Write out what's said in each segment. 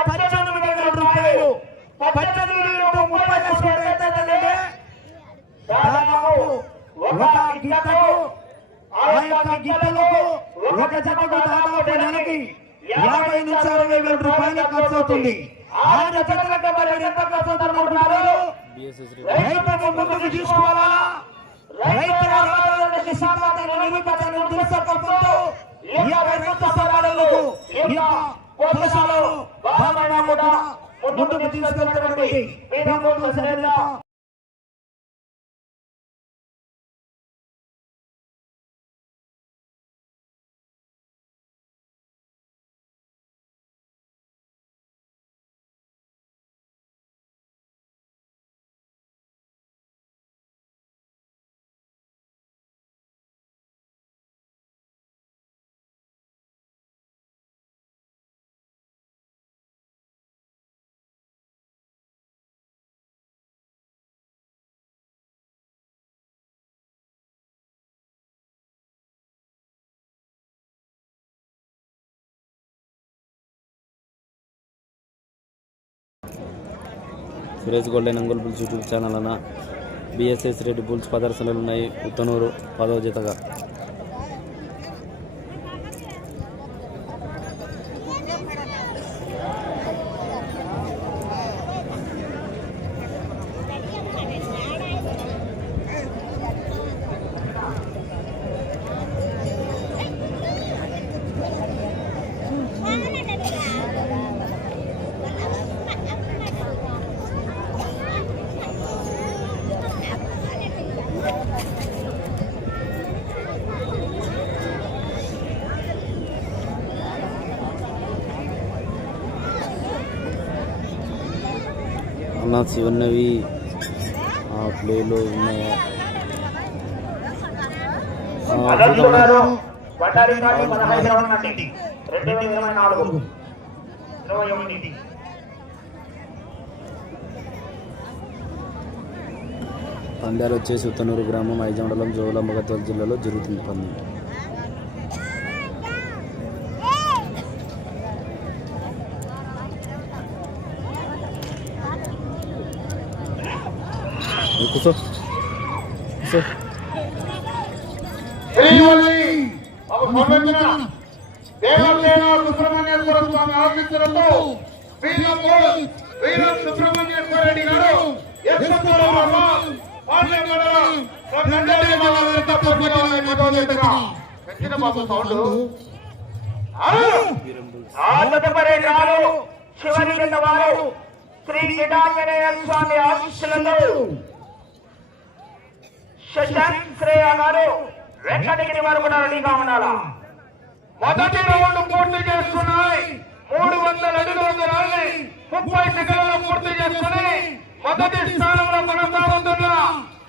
పద్దెనిమిది వేల రూపాయలు పద్దెనిమిది ఇంటూ ముప్పై చేసుకుంటే ఎంత దాదాపు ఒక గిట్టకు ఆ యొక్క గిట్టలకు ఒక జతకు దాదాపు నెలకి యాభై నుంచి అరవై వేల రూపాయలు ఖర్చు అవుతుంది. ఆరు ఎంత ఖర్చు ముందుకు తీసుకోవాలా రైతుల రాబోయే సామర్థ్యాన్ని నిరూపించాలని ఈ యొక్క రైతు సమాధానాలకు ఈ యొక్క కూడా ముందుకు తీసుకెళ్తున్నటువంటి Suresh golden uncle bulls YouTube channel అన్న బిఎస్ఎస్ రెడ్డి బుల్స్ ప్రదర్శనలు ఉన్నాయి ఉత్తనూరు పదవ జతగా అన్న శివన్నవి ఆ ప్లేలో ఉన్నాయా ఆ, అదర్శున్నారు బట్టారి కాళ్ళు పదహైదు నుండి రెండు వేల ఇరవై నాలుగు. ఇరవై ఒకటి పందాలు వచ్చేసి ఉత్తనూరు గ్రామం ఐజ మండలం జోగులాంబ గద్వాల జిల్లాలో జరుగుతుంది పందెం. కూర్చో కూర్చో దేవసేన సుబ్రహ్మణ్యేశ్వర స్వామి ఆశీస్సులతో వీరమూడు వీరం సుబ్రహ్మణ్యేశ్వర రెడ్డి గారు చివరి కింద వారు శ్రీ కిడాంజనేయ స్వామి ఆశీస్సులతో శశాంక్ శ్రేయ గారు వెంకటగిరి వారు కూడా రెడీగా ఉండాలా? మొదటి రౌండ్ పూర్తి చేస్తున్నాయి. మూడు వందల అడుగుల దూరాన్ని ముప్పై సెకండ్లు పూర్తి చేసుకుని మొదటి స్థానంలో కొనసాగుతున్న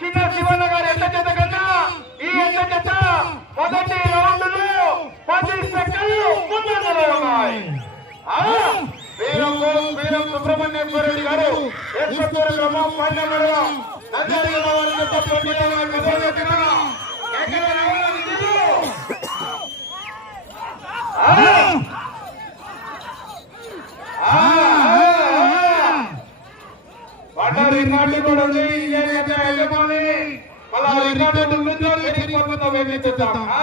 చిన్న శివన్న గారి ఎంత చేత కన్నా ఈ ఎంత చేత మొదటి రౌండ్లో పది సెకండ్లు ముందంజలో ఉన్నాయి వీరం వీరం సుబ్రహ్మణ్యేశ్వర రెడ్డి గారు ఈశ్వర గ్రామం పైన మండలం నంద్యాల వారి యొక్క పోటీలో ఏకైక రౌండ్ ఇది. వాటర్ రికార్డు కూడా ఉంది ఇదేనైతే యజమాని మళ్ళా రికార్డు ఉంటుందో వెళ్ళిపోతుందో వెళ్ళి చూద్దాం ఆ?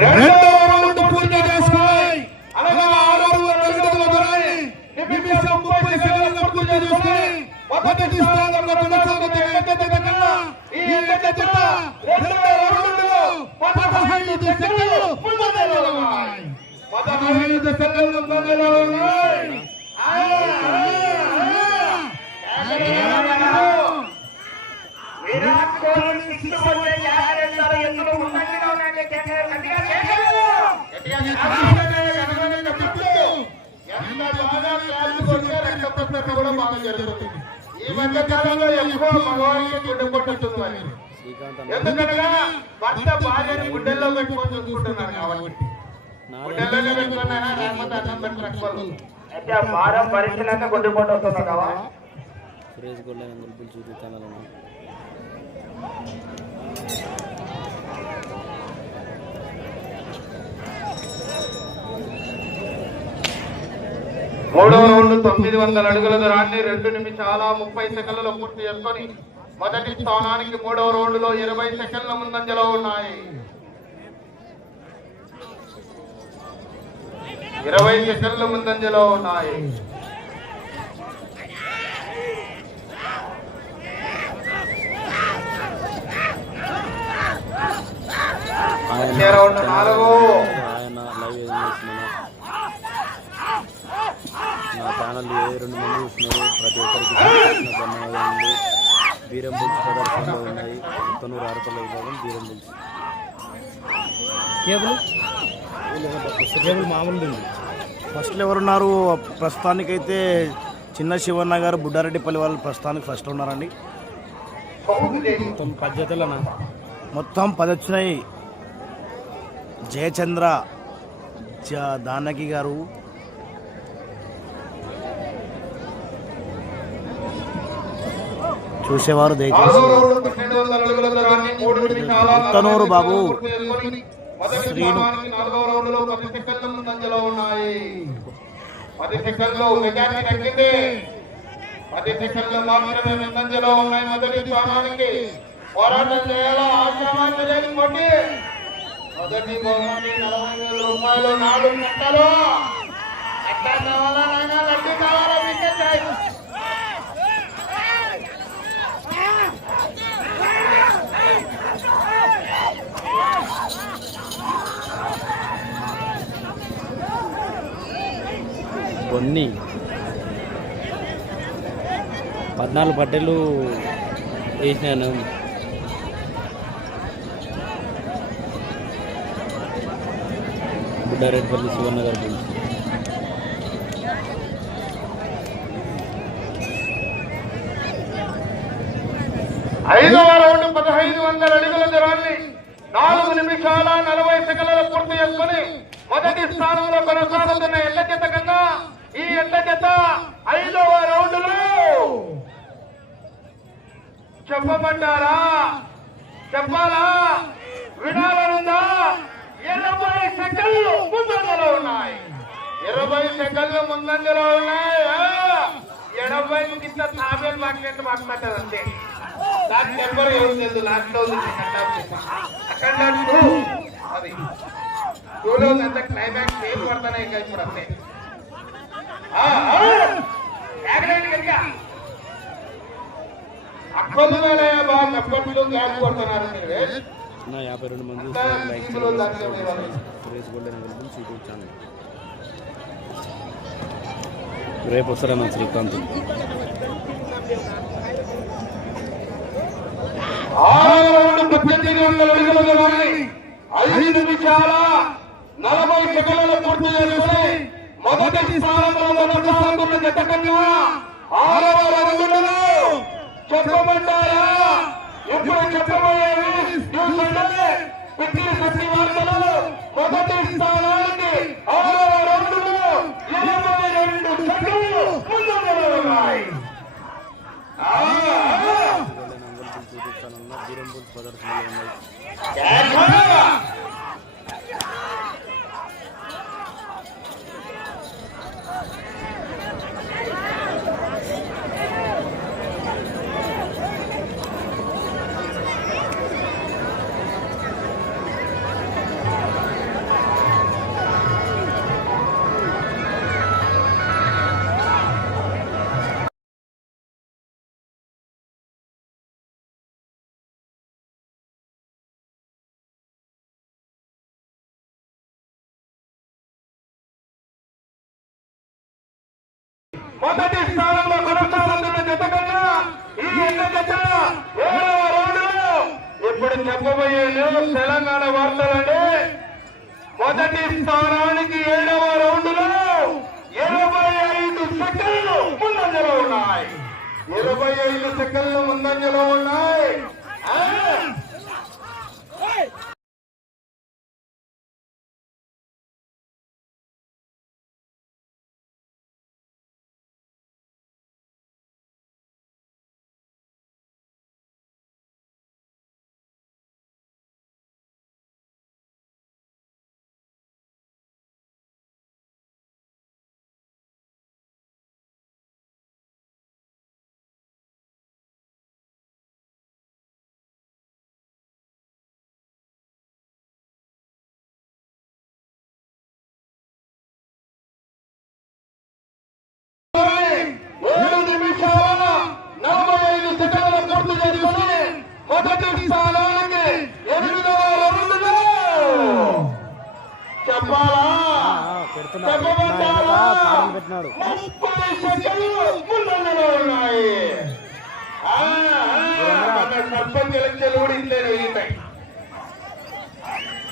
రెండో రౌండ్ పూర్తి చేసుకుని అనగా ఆరు అడుగుల దూరాన్ని నిమిషం ముప్పై సెకండ్లు పూర్తి చేసుకుని మొదటి స్థానంలో కొనసాగుతున్న ఎక్కత కన్నా ఈ ఎక్కత జత రెండో రౌండ్లో పదహైదు సెకండ్లు ముందంజలో ఉన్నాయి పదహైదు సెకండ్లు ముందంజలో ఉన్నాయి ఆ, ఆ, ఆ. విరాట్ కోహ్లీ ఈ మధ్య కాలంలో ఎక్కువ మగవారికి గుడ్డ. శ్రీకాంత్ ఎందుకనగా భర్త భార్యని గుడ్డెల్లో పెట్టుకొని చూసుకుంటున్నారు కాబట్టి. గుడ్డెల్లోనే పెట్టుకున్నారా? లేకపోతే అన్నం అయితే ఆ భారం భరించలేక కొట్టుకుంటూ వస్తున్నావు కదా? సురేష్ గొల్ల మూడవ రౌండ్ తొమ్మిది వందల అడుగుల దూరాన్ని రెండు నిమిషాల ముప్పై సెకండ్లలో పూర్తి చేసుకొని మొదటి స్థానానికి మూడవ రౌండ్లో ఇరవై సెకండ్ల ముందంజలో ఉన్నాయి ఇరవై సెకండ్ల ముందంజలో ఉన్నాయి రౌండ్ నాలుగు. నా ఛానల్ ఏ రెండు మంది చూస్తున్నారు? ప్రతి ఒక్కరికి ధన్యవాదాలు. బీరం బుల్స్ ప్రదర్శనలో ఉన్నాయి. ఉత్తనూరు ఆరుపల్ల విభాగం బీరం బుల్స్. కేబుల్? కేబుల్ ఉంది. ఫస్ట్లో ఎవరున్నారు? ప్రస్తుతానికైతే చిన్న శివన్న గారు బుడ్డారెడ్డిపల్లి వాళ్ళు ప్రస్తుతానికి ఫస్ట్ ఉన్నారండి. మొత్తం పద్ధతులనా మొత్తం పది వచ్చినాయి. జయచంద్ర జ- దానకి గారు చూసేవారు దయచేసి నాలుగో రౌండ్ పన్నెండు వందల అడుగుల దూరాన్ని చూసేవారు దయచేసి ఉత్తనూరు బాబు. శ్రీను. పది ఉన్నాయి సెకండ్లు మెజార్టీ తగ్గింది పది సెకండ్లు మాత్రమే ముందంజలో ఉన్నాయి మొదటి స్థానానికి పోరాటం చేయాలా ఆశ్రమాన్ని మొదటి బహుమతి నలభై వేల రూపాయలు నాలుగు గంటలు ఎట్లా కావాలా నాయనా లడ్డు కావాలా మీకే కొన్ని. పద్నాలుగు బట్టలు వేసినాను. బుడ్డారెడ్డిపల్లి శివన్న గారి గురించి. ఐదవ రౌండ్ పదహైదు వందల అడుగుల దూరాన్ని నాలుగు నిమిషాల నలభై సెకండ్ల పూర్తి చేసుకుని మొదటి స్థానంలో కొనసాగుతున్న ఎల్ల జత జత ఐదవ రౌండ్లో చెప్పమంటారా? చెప్పాలా? వినాలనుందా? ఇరవై సెకండ్లు ముందంజలో ఉన్నాయి. ఇరవై సెకండ్లు ముందంజలో ఉన్నాయి. ఎనభై కింద తాబేలు మాట్లాడి మాట్లాడారు అంతే. దాని నెంబర్ ఏం లేదు లాస్ట్ అక్కడ అది. టూలో అంత క్లైమాక్స్ ఏం పడుతున్నాయి ఇంకా ఇప్పుడు అంతే. నా యాభై రెండు మంది. లైక్. సురేష్ గోల్డెన్ గురించి యూట్యూబ్ ఛానల్ రేపు వస్తారన్న శ్రీకాంత్? ఐదు నిమిషాల నలభై సెకండ్ల పూర్తి చేసుకుని మొదటి స్థానంలో కొనసాగుతున్న జత కన్నా ఆరవ రౌండ్లో చెప్పమంటారా ఇప్పుడు చెప్పబోయేవి న్యూస్ అంటే పిట్టి శక్తి వార్తలు మొదటి స్థానానికి ఆరవ రౌండ్లో ఇరవై రెండు సెకండ్లు ముందంజలో ఉన్నాయి ఆ, ఆ. మొదటి స్థానంలో కొనసాగుతున్న జత కన్నా ఈ ఎన్న జత ఏడవ రౌండ్లో ఇప్పుడు చెప్పబోయేది తెలంగాణ వార్తలండి. మొదటి స్థానానికి ఏడవ రౌండ్లో ఇరవై ఐదు సెకండ్లు ముందంజలో ఉన్నాయి. ఇరవై ఐదు సెకండ్లు ముందంజలో ఉన్నాయి. స్థానానికి ఎనిమిదవ రౌండ్లో. చెప్పాలా? ముప్పై ఉన్నాయి. సర్పంచ్ ఎలక్షన్లు కూడా ఇంతే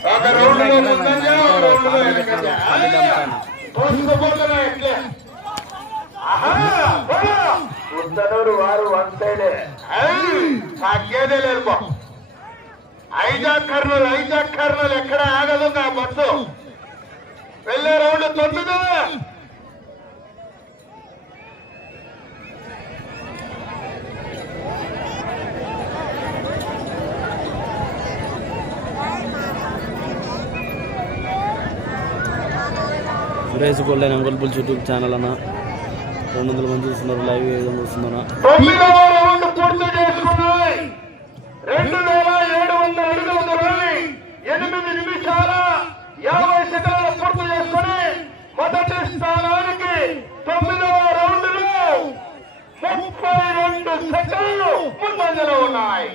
ఒక రౌండ్లో ముందంజ ఒక రౌండ్లో వారు వస్తేనే తగ్గేదే లేదు ఐజాక్ కర్నూలు ఐజాక్ కర్నూలు ఎక్కడ ఆగదు నా బస్సు వెళ్ళే రౌండ్ తొమ్మిది. Suresh golden uncle bulls YouTube channel అన్న. రెండు వందల మంది చూస్తున్నారు లైవ్ ఏ విధంగా వస్తుందన్న తొమ్మిదవ రౌండ్ పూర్తి చేసుకున్నాయి రెండు వేల ఏడు వందల అడుగుల దూరాన్ని ఎనిమిది నిమిషాల యాభై సెకండ్లు పూర్తి చేసుకుని మొదటి స్థానానికి తొమ్మిదవ రౌండ్లో ముప్పై రెండు సెకండ్లు ముందంజలో ఉన్నాయి.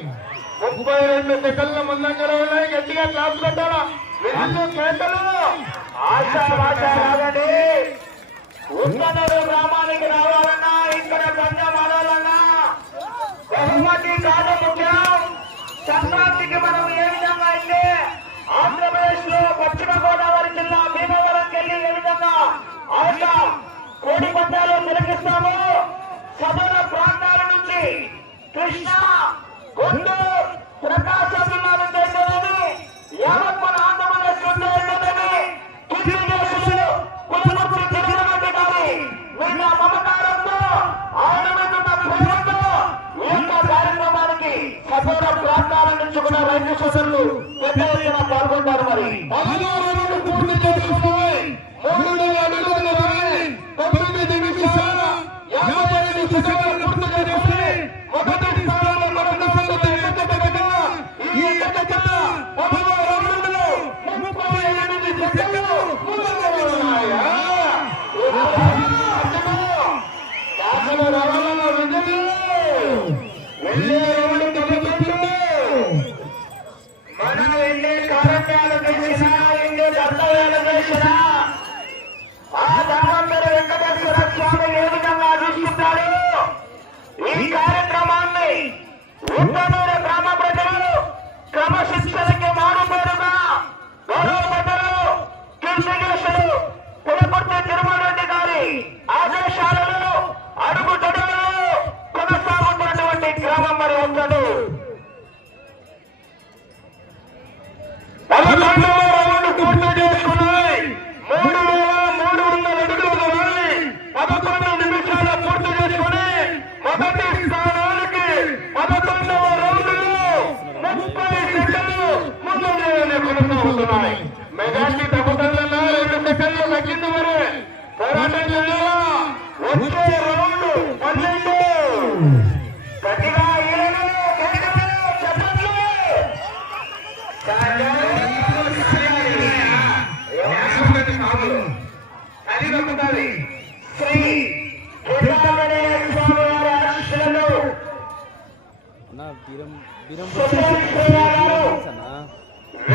ముప్పై రెండు సెకండ్ల ముందంజలో ఉన్నాయి. గట్టిగా క్లాస్ పెట్టాలా విద్యుత్ మేకలు ఆశా ఆశ రాదండి ఉత్తనూరు గ్రామానికి రావాలన్నా ఇక్కడ పందెం ఆడాలన్నా బహుమతి కాదు ముఖ్యం. సంక్రాంతికి మనం ఏ ఆంధ్రప్రదేశ్లో పశ్చిమ గోదావరి జిల్లా భీమవరంకి వెళ్ళి ఏ విధంగా ఆ యొక్క కోడి పందాలు తిలకిస్తాము సదర ప్రాంతాల నుంచి కృష్ణా గుంటూరు ప్రకాశం జిల్లాలు చేసేది యావత్ మన ఆంధ్రప్రదేశ్ నుండి వెళ్ళేది గారి ఆయన మీద ఉన్న ప్రేమతో ఈ యొక్క కార్యక్రమానికి సదర ప్రాంతాల నుంచి కూడా రైతు సోదరులు పెద్ద పాల్గొంటారు మరి. కొనసాగుతున్నాయి మెజార్టీ తగ్గుతుందన్నా రెండు సెకండ్లు తగ్గింది మరి. పోరాటం చేయాలా? వచ్చే రౌండ్ పన్నెండు. గట్టిగా ఈలలు, గట్టిగా చెప్పండి. అన్న బీరం బీరం అన్న.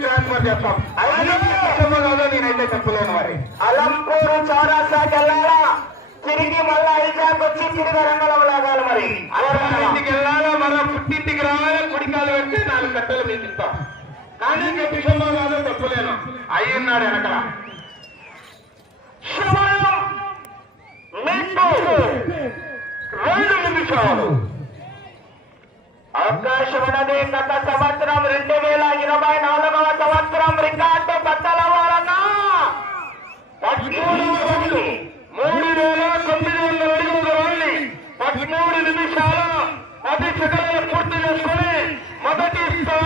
ట్రాన్స్ఫర్ చేస్తాం అలాగే చెప్పమో కాదో నేనైతే చెప్పలేను మరి అలంపూరు చౌరాస్తాకి వెళ్ళాలా? తిరిగి మళ్ళా ఐజాక్ వచ్చి తిరిగి రంగంలో లాగాలి మరి. పుట్టింటికి రావాలి కుడికాలు పెట్టి నాలుగు కట్టలు మీకు కానీ చెప్పమో కాదో చెప్పలేను అయి ఉన్నాడు వెనకల. రెండు నిమిషాలు అవకాశం ఉన్నది గత సంవత్సరం రెండు వేల ఇరవై నాలుగవ సంవత్సరం రికార్డు బద్దలవ్వాలన్నా పదమూడు మూడు వేల తొమ్మిది వందల అడుగుల దూరాన్ని పదమూడు నిమిషాల పది సెకండ్ మొదటి స్థానానికి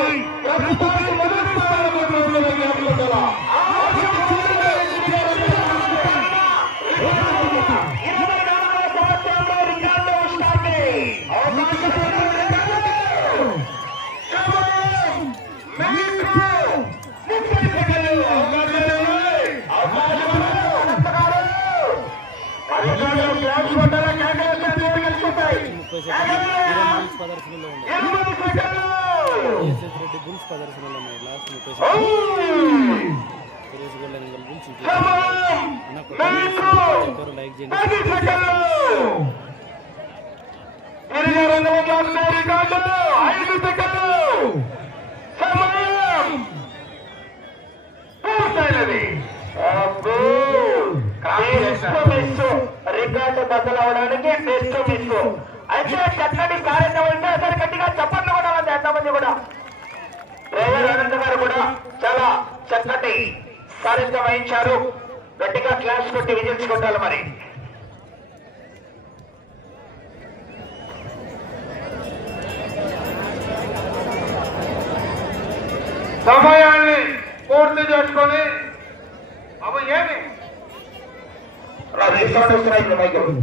ముప్పై సెకండ్లు ప్రదర్శనలో ఉన్నాయి. ఎస్ఎస్ రెడ్డి బుల్స్ ప్రదర్శనలో ఉన్నాయి. లాస్ట్ ముప్పై సురేష్ బుల్స్ లైక్ చేయండి ఐదు సెకండ్లు సమయం పూర్తయినది రికార్డు బద్దలవడానికి టెస్ట్ మిస్ అయితే చక్కటి కార్యక్రమం సరే గట్టిగా చెప్పండి కూడా ఉంది ఎంతమంది కూడా. డ్రైవర్ అనంత గారు కూడా చాలా చక్కటి కార్యక్రమం వహించారు. గట్టిగా క్లాస్ కొట్టి విజయించుకుంటారు మరి. సమయాన్ని పూర్తి చేసుకొని అవ ఏమి?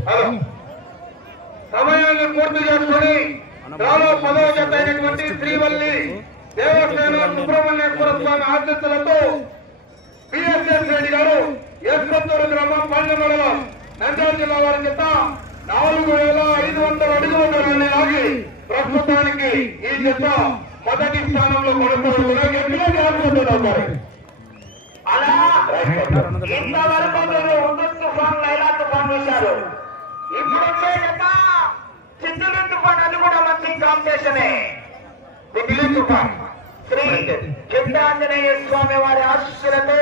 హలో. సమయాన్ని పూర్తి చేసుకొని రాలో పదవ జత అయినటువంటి శ్రీవల్లి దేవసేన సుబ్రహ్మణ్యేశ్వర స్వామి ఆశీస్సులతో పిఎస్ఎస్ రెడ్డి గారు ఎస్కొత్తూరు గ్రామం మండలం నంద్యాల జిల్లా వారి చేత నాలుగు వేల ఐదు వందల అడుగుల దూరాన్ని లాగి ప్రస్తుతానికి ఈ జత మొదటి స్థానంలో కొనసాగుతున్నారు అలా ఇంతవరకు మీరు ఉదుత్ తుఫాన్ లైలా తుఫాన్ వేశారు ఇప్పుడు యొక్క చిత్తూరు తుఫాన్ అది కూడా మంచి కాంబినేషనే తిట్లి తుఫాన్. శ్రీ చిత్తాంజనేయ స్వామి వారి ఆశీస్సులతో.